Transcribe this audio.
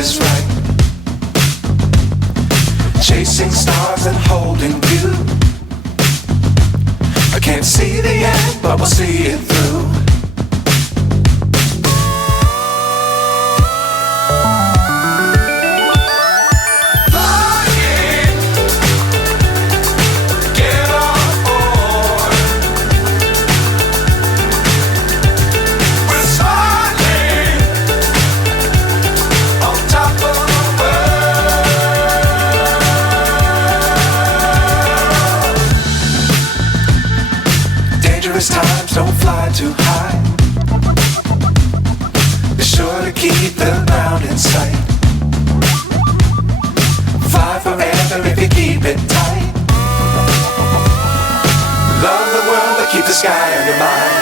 is right. Chasing stars and holding you. I can't see the end, but we'll see it through. Times don't fly too high. Be sure to keep the ground in sight. Fly forever if you keep it tight. Love the world, but keep the sky on your mind.